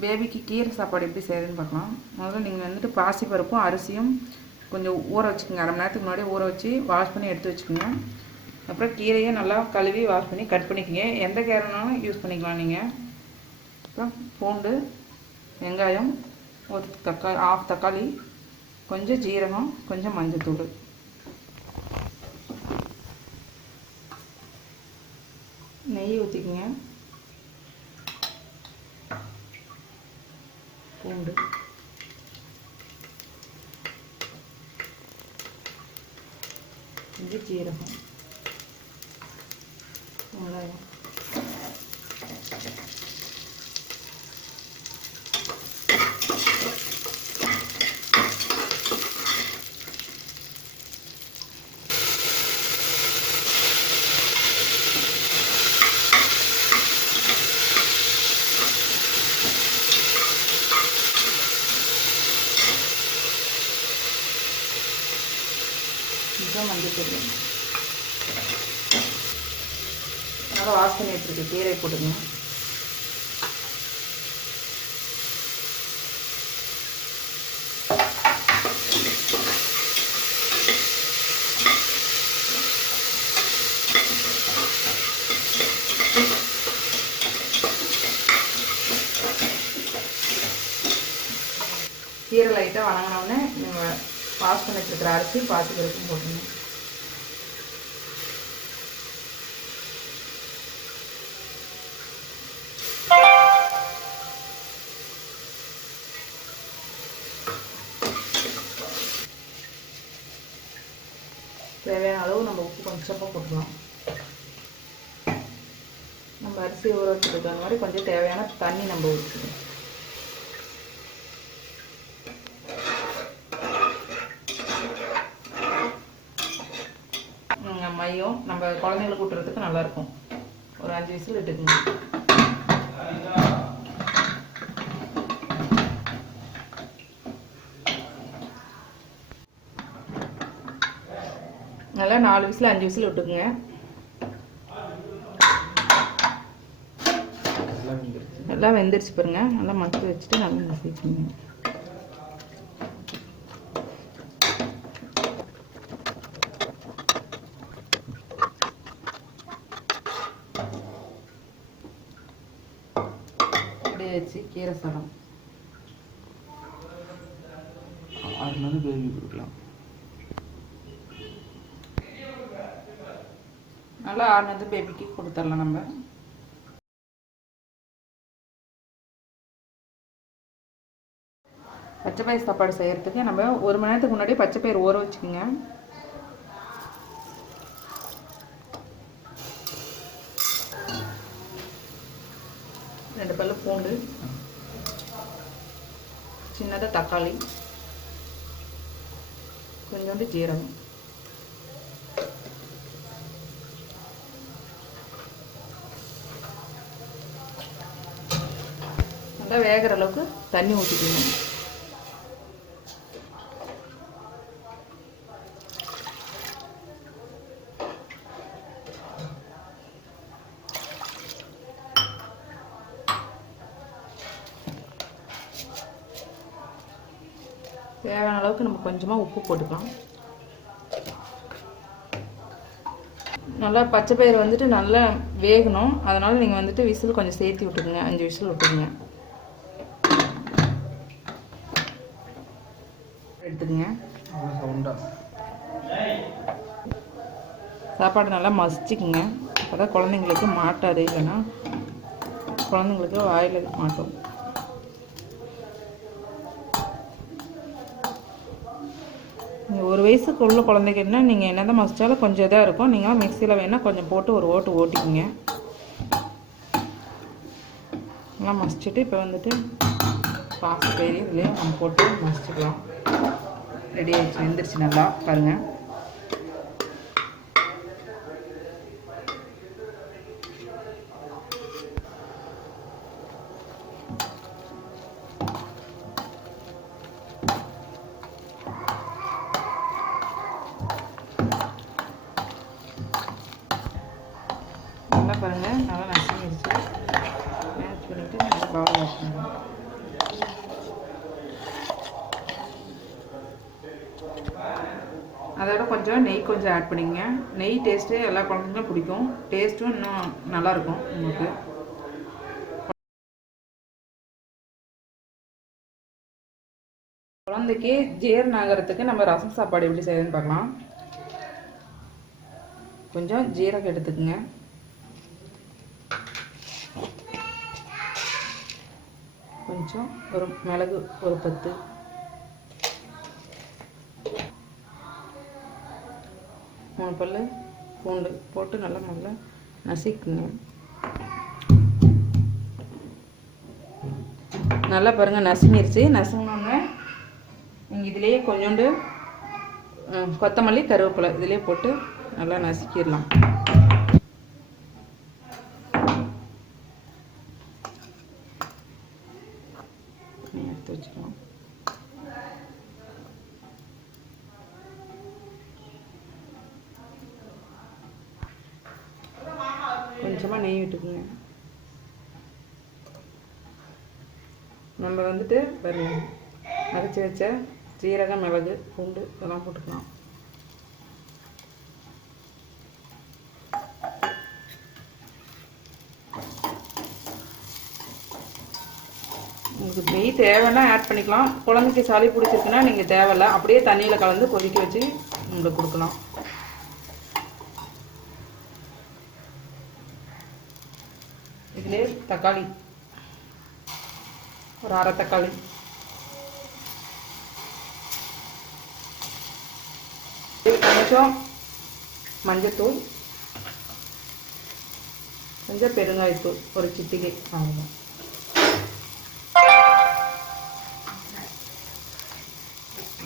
பேபிக்கு கீரை சாப்பாடு எப்படி செய்யுதுன்னு பார்க்கலாம். முதல்ல நீங்கள் வந்துட்டு பாசிப்பருப்பும் அரிசியும் கொஞ்சம் ஊற வச்சுக்கோங்க. அரை மணி நேரத்துக்கு முன்னாடி ஊற வச்சு வாஷ் பண்ணி எடுத்து வச்சுக்கோங்க. அப்புறம் கீரையை நல்லா கழுவி வாஷ் பண்ணி கட் பண்ணிக்கோங்க. எந்த கீரைனாலும் யூஸ் பண்ணிக்கலாம் நீங்கள். அப்புறம் பூண்டு, வெங்காயம், ஒரு தக்காளி, ஆஃப் தக்காளி, கொஞ்சம் ஜீரகம், கொஞ்சம் மஞ்சள்தூள், நெய் ஊற்றிக்கோங்க. பூண்டு, கொஞ்சம் ஜீரகம், வெங்காயம், மஞ்சள், நல்லா வாஷ் பண்ணி எடுத்துருக்கு கீரை போட்டுங்க. கீரை லைட்டாக வணங்கினோடனே நீங்கள் வாஷ் பண்ணி வச்சுருக்கிற அரிசி பாசிப்பருப்பும் போட்டுருங்க. தேவையான அளவு நம்ம உப்பு கொஞ்சமாக போட்டுக்கலாம். நம்ம அரிசி ஊற வச்சுருக்க அந்த மாதிரி கொஞ்சம் தேவையான தண்ணி நம்ம ஊற்றிக்கணும். மையம் நம்ம குழந்தைங்களுக்கு ஊட்டுறதுக்கு நல்லாயிருக்கும். ஒரு 5 விசில் இட்டுக்குங்க. நல்லா 4 விசில் 5 விசில் விட்டுக்குங்க. எல்லாம் வெந்துருச்சு பாருங்க. நல்லா மத்து வச்சுட்டு நல்லா மசிச்சுங்க. அப்படியே வச்சு கீரை சாதம் அது பேபி கொடுக்கலாம். நல்லா ஆறுனது பேபிக்கு கொடுத்துடலாம். நம்ம பச்சை பயிர் சாப்பாடு செய்கிறதுக்கு நம்ம 1 மணி நேரத்துக்கு முன்னாடி பச்சை பயிர் ஊற வச்சுக்கோங்க. ரெண்டு பல்லு பூண்டு, சின்னதாக தக்காளி, கொஞ்சோண்டு ஜீரகம், நல்லா வேகிற அளவுக்கு தண்ணி ஊற்றிக்கணும். தேவையான அளவுக்கு நம்ம கொஞ்சமாக உப்பு போட்டுக்கலாம். நல்லா பச்சை பயிர் வந்துட்டு நல்லா வேகணும். அதனால் நீங்கள் வந்துட்டு விசில் கொஞ்சம் சேர்த்து விட்டுக்குங்க. 5 விசில் விட்டுக்குங்க. எடுத்துக்கங்க. சாப்பாடு நல்லா மசிச்சுக்குங்க. அப்போ தான் குழந்தைங்களுக்கு மாட்டாது. இல்லைன்னா குழந்தைங்களுக்கு வாயில் மாட்டோம். ஒரு வயசுக்கு உள்ள குழந்தைங்கன்னா நீங்கள் என்ன தான் மசிச்சாலும் கொஞ்சம் இதாக இருக்கும். நீங்கள் மிக்சியில் வேணால் கொஞ்சம் போட்டு ஒரு ஓட்டு ஓட்டிக்கிங்க. நல்லா மசிச்சுட்டு இப்போ வந்துட்டு பாசிப்பயிறு இதுலேயே நம்ம போட்டு மசிச்சுக்கலாம். ரெடி ஆகிடுச்சு, வெந்துருச்சு நல்லா பாருங்கள். நல்லா பாருங்கள், நல்லா நசிங்கிடுச்சு. மேட்ச் பண்ணிவிட்டு நல்லா பவுல் வாஷ் பண்ணுங்கள். அதோட கொஞ்சம் நெய் கொஞ்சம் ஆட் பண்ணிங்க. நெய் டேஸ்ட்டு எல்லா குழந்தைங்களும் பிடிக்கும். டேஸ்ட்டும் இன்னும் நல்லாயிருக்கும் உங்களுக்கு. குழந்தைக்கு ஜீரணம் ஆகிறதுக்கு நம்ம ரசம் சாப்பாடு எப்படி செய்யறதுன்னு பார்க்கலாம். கொஞ்சம் ஜீரகம் எடுத்துக்கங்க. கொஞ்சம் ஒரு மிளகு ஒரு 10, மூணு பல் பூண்டு போட்டு நல்லா நசிக்குங்க. நல்லா பாருங்கள் நசுங்கிருச்சு. நசுங்கினோங்க நீங்கள் இதிலேயே கொஞ்சோண்டு கொத்தமல்லி கருவேப்பிலை இதிலே போட்டு நல்லா நசுக்கிடலாம். எடுத்து வச்சுக்கலாம். கொஞ்சமாக நெய் விட்டுக்குங்க. நம்ம வந்துட்டு பாருங்க அரைச்சி வச்ச சீரகம் மிளகு பூண்டு இதெல்லாம் போட்டுக்கலாம். உங்களுக்கு நெய் தேவைன்னா ஆட் பண்ணிக்கலாம். குழந்தைக்கு சளி பிடிச்சிருக்குன்னா நீங்கள் தேவையில்லை, அப்படியே தண்ணியில் கலந்து கொதிக்க வச்சு உங்களுக்கு கொடுக்கலாம். இதிலே தக்காளி ஒரு அரை தக்காளி, கொஞ்சம் மஞ்சத்தூள், கொஞ்சம் பெருங்காயத்தூள் ஒரு சிட்டிகை, அவ்வளோதான்.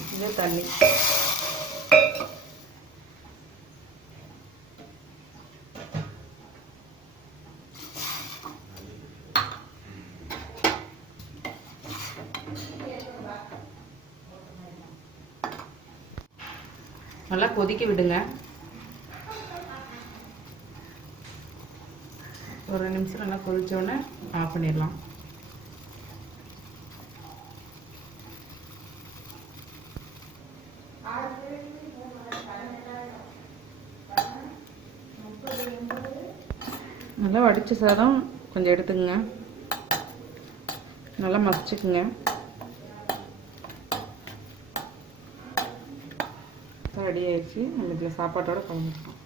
கொஞ்சம் தண்ணி, நல்லா கொதிக்க விடுங்க. ஒரு 2 நிமிஷம் நல்லா கொதிச்சோடனே ஆஃப் பண்ணிடலாம். நல்லா வடித்த சாதம் கொஞ்சம் எடுத்துக்கங்க, நல்லா மசிச்சுக்குங்க. ரெடி ஆயிடுச்சு. நம்ம இதில் சாப்பாட்டோட கலந்துக்கலாம்.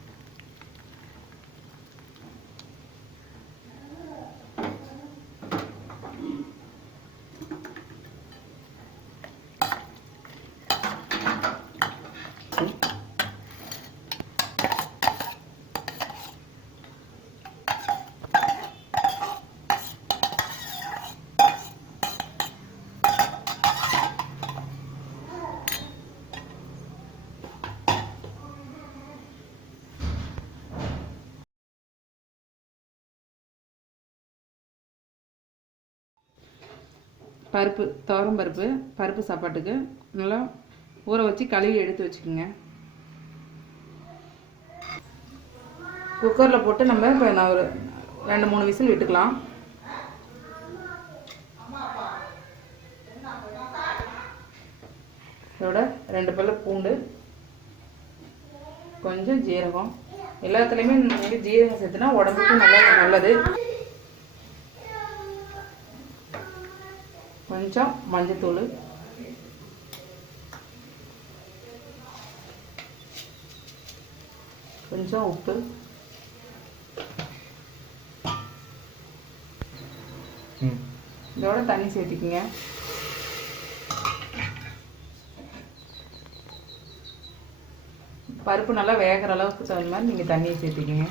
பருப்பு துவரம் பருப்பு சாப்பாட்டுக்கு நல்லா ஊற வச்சு கழுவி எடுத்து வச்சுக்கோங்க. குக்கரில் போட்டு நம்ம இப்போ நான் ஒரு 2-3 விசில் விட்டுக்கலாம். இதோட 2 பல்லு பூண்டு, கொஞ்சம் ஜீரகம், எல்லாத்துலேயுமே நீங்கள் ஜீரகம் சேர்த்துனா உடம்புக்கு நல்லது. கொஞ்சம் மஞ்சத்தூள், கொஞ்சம் உப்பு, இதோட தண்ணி சேர்த்துக்குங்க. பருப்பு நல்லா வேகிற அளவுக்கு தகுந்த மாதிரி நீங்கள் தண்ணியை சேர்த்துக்கிங்க.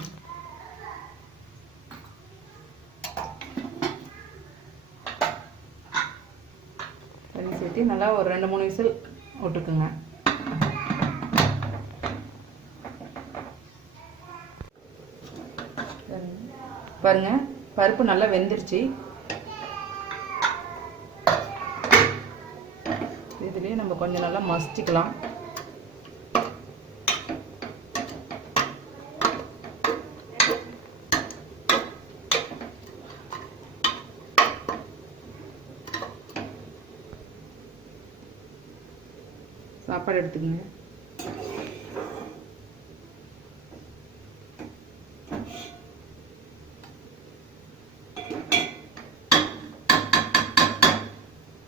தண்ணி சேர்த்து நல்லா ஒரு 2-3 விசில் விட்டுக்குங்க. பாருங்க பருப்பு நல்லா வெந்துருச்சு. இதுலேயே நம்ம கொஞ்சம் நல்லா மசிச்சுக்கலாம். சாப்பாடு எடுத்துக்கங்க.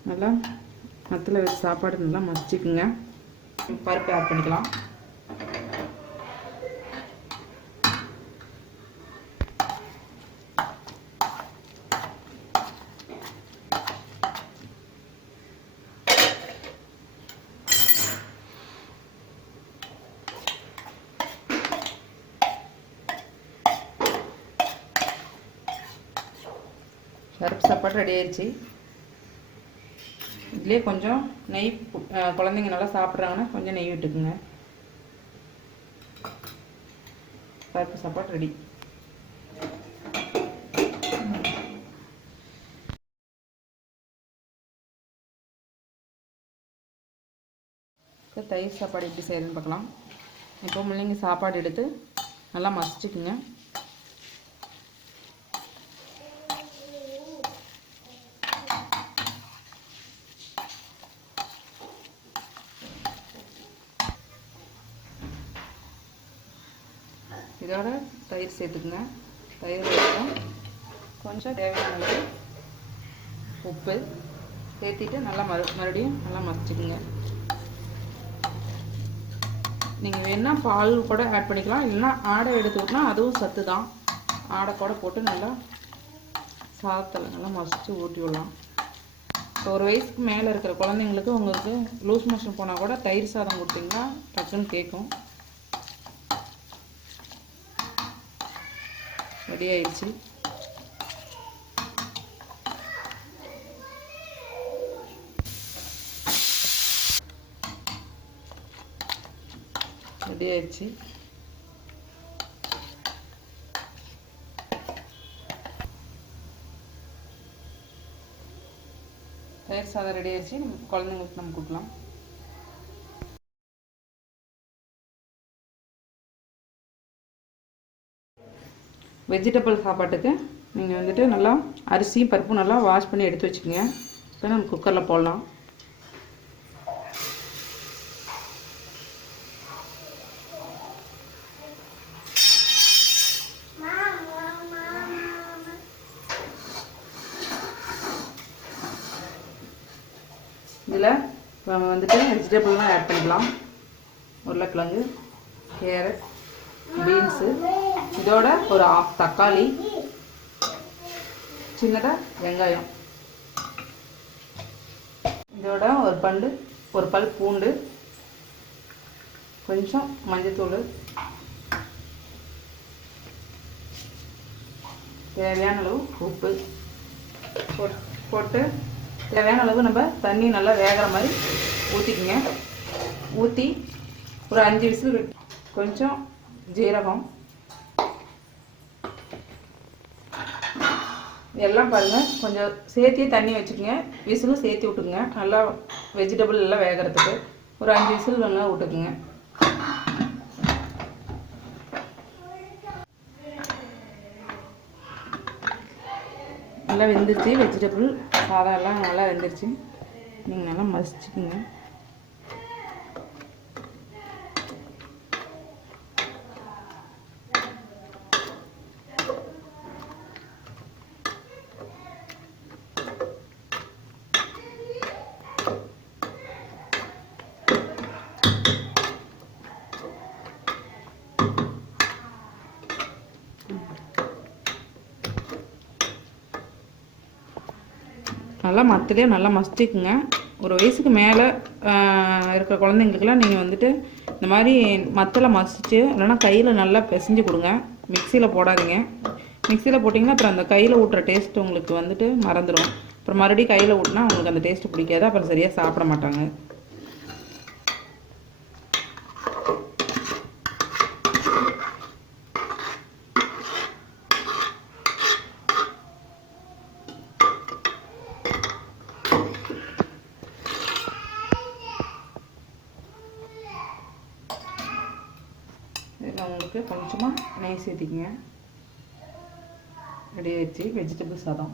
நல்லா மத்தில் வச்சு சாப்பாடு நல்லா மசிச்சுக்குங்க. பருப்பு ஆட் பண்ணிக்கலாம். பருப்பு சாப்பாடு ரெடி ஆயிடுச்சு. இதுலேயே கொஞ்சம் நெய், குழந்தைங்க நல்லா சாப்பிட்றாங்கன்னா கொஞ்சம் நெய் விட்டுக்குங்க. பருப்பு சாப்பாடு ரெடி. இப்போ தயிர் சாப்பாடு எப்படி செய்யறதுன்னு பார்க்கலாம். இப்போ முள்ளங்கி சாப்பாடு எடுத்து நல்லா மசிச்சுக்குங்க. இதோட தயிர் சேர்த்துக்குங்க. தயிர் கொஞ்சம் தேவையான அளவு உப்பு சேர்த்திட்டு நல்லா மறுபடியும் நல்லா மசிச்சுக்குங்க. நீங்கள் வேணால் பால் கூட ஆட் பண்ணிக்கலாம், இல்லைன்னா ஆடை எடுத்துக்கிட்டோம்னா அதுவும் சத்து தான். ஆடை கூட போட்டு நல்லா சாதத்தில் நல்லா மசிச்சு ஊட்டி விடலாம். இப்போ 1 வயசுக்கு மேலே இருக்கிற குழந்தைங்களுக்கு உங்களுக்கு லூஸ் மோஷன் போனால் கூட தயிர் சாதம் கொடுத்தீங்கன்னா டக்குன்னு கேட்கும். ரெடி ஆயிடுச்சு. ரெடி ஆயிடுச்சு. தயிர் சாதம் ரெடி ஆயிடுச்சு. குழந்தைங்களுக்கு நம்ம கொடுக்கலாம். வெஜிடபிள் சாப்பாட்டுக்கு நீங்கள் வந்துட்டு நல்லா அரிசியும் பருப்பும் நல்லா வாஷ் பண்ணி எடுத்து வச்சுக்கோங்க. இப்போ நம்ம குக்கரில் போடலாம். இதில் நம்ம வந்துட்டு வெஜிடபிள்லாம் ஆட் பண்ணிக்கலாம். உருளைக்கிழங்கு, கேரட், பீன்ஸு, இதோட ஒரு 1/2 தக்காளி, சின்னதாக வெங்காயம், இதோட ஒரு பல் பூண்டு, கொஞ்சம் மஞ்சத்தூள், தேவையான அளவு உப்பு போட்டு தேவையான அளவு நம்ம தண்ணி நல்லா வேகிற மாதிரி ஊற்றிக்குங்க. ஊற்றி ஒரு 5 விசில் விட்டு கொஞ்சம் ஜீரகம் எல்லாம் பாருங்கள் கொஞ்சம் சேர்த்தியே தண்ணி வச்சுக்கோங்க. விசிலும் சேர்த்து விட்டுக்குங்க. நல்லா வெஜிடபிள் எல்லாம் வேகிறதுக்கு ஒரு 5 விசில் நல்லா விட்டுக்குங்க. நல்லா வெந்துருச்சு. வெஜிடபிள் சாதம் எல்லாம் நல்லா வெந்துருச்சு. நீங்கள் நல்லா மசிச்சுக்குங்க. நல்லா மத்திலே நல்லா மசிச்சுக்குங்க. 1 வயசுக்கு மேலே இருக்கிற குழந்தைங்களுக்குலாம் நீங்கள் வந்துட்டு இந்த மாதிரி மத்தில் மசிச்சு இல்லைன்னா கையில் நல்லா பிசைஞ்சு கொடுங்க. மிக்சியில் போடாதீங்க. மிக்சியில் போட்டிங்கன்னா அப்புறம் அந்த கையில் ஊட்டுற டேஸ்ட் உங்களுக்கு வந்துட்டு மறந்துடும். அப்புறம் மறுபடியும் கையில் ஊட்டினா உங்களுக்கு அந்த டேஸ்ட்டு பிடிக்காது. அப்புறம் சரியாக சாப்பிட மாட்டாங்க. இதில் உங்களுக்கு கொஞ்சமாக நெய் சேர்த்திக்கங்க. ரெடி ஆயிடுச்சு வெஜிடபிள் சாதம்.